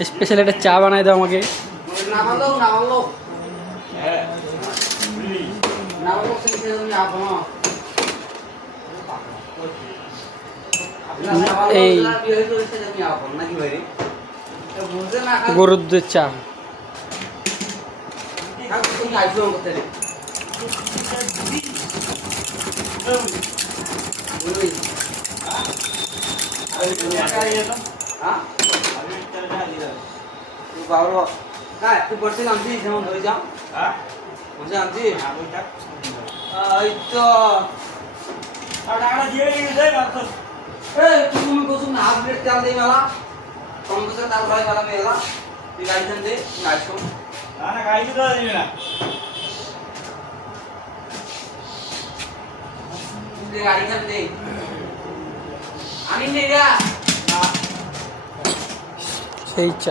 Special একটা চা বানাই দাও আমাকে। এই গরুর দুধের চা। তুই পড়তে আনছিস যেমন ধরে যাও বসে আনছিস এই তো টাকাটা দিয়ে দিয়েছে এই তুমি কোসুম না হাফ প্লেট চাল দেই মেলা কম করে তার ভাই মেলা মেলা তুই গাড়ি দেন দে গাড়ি না না গাড়ি তো দিবি না তুই গাড়ি দেন দে আমি নেই রে সেই চা।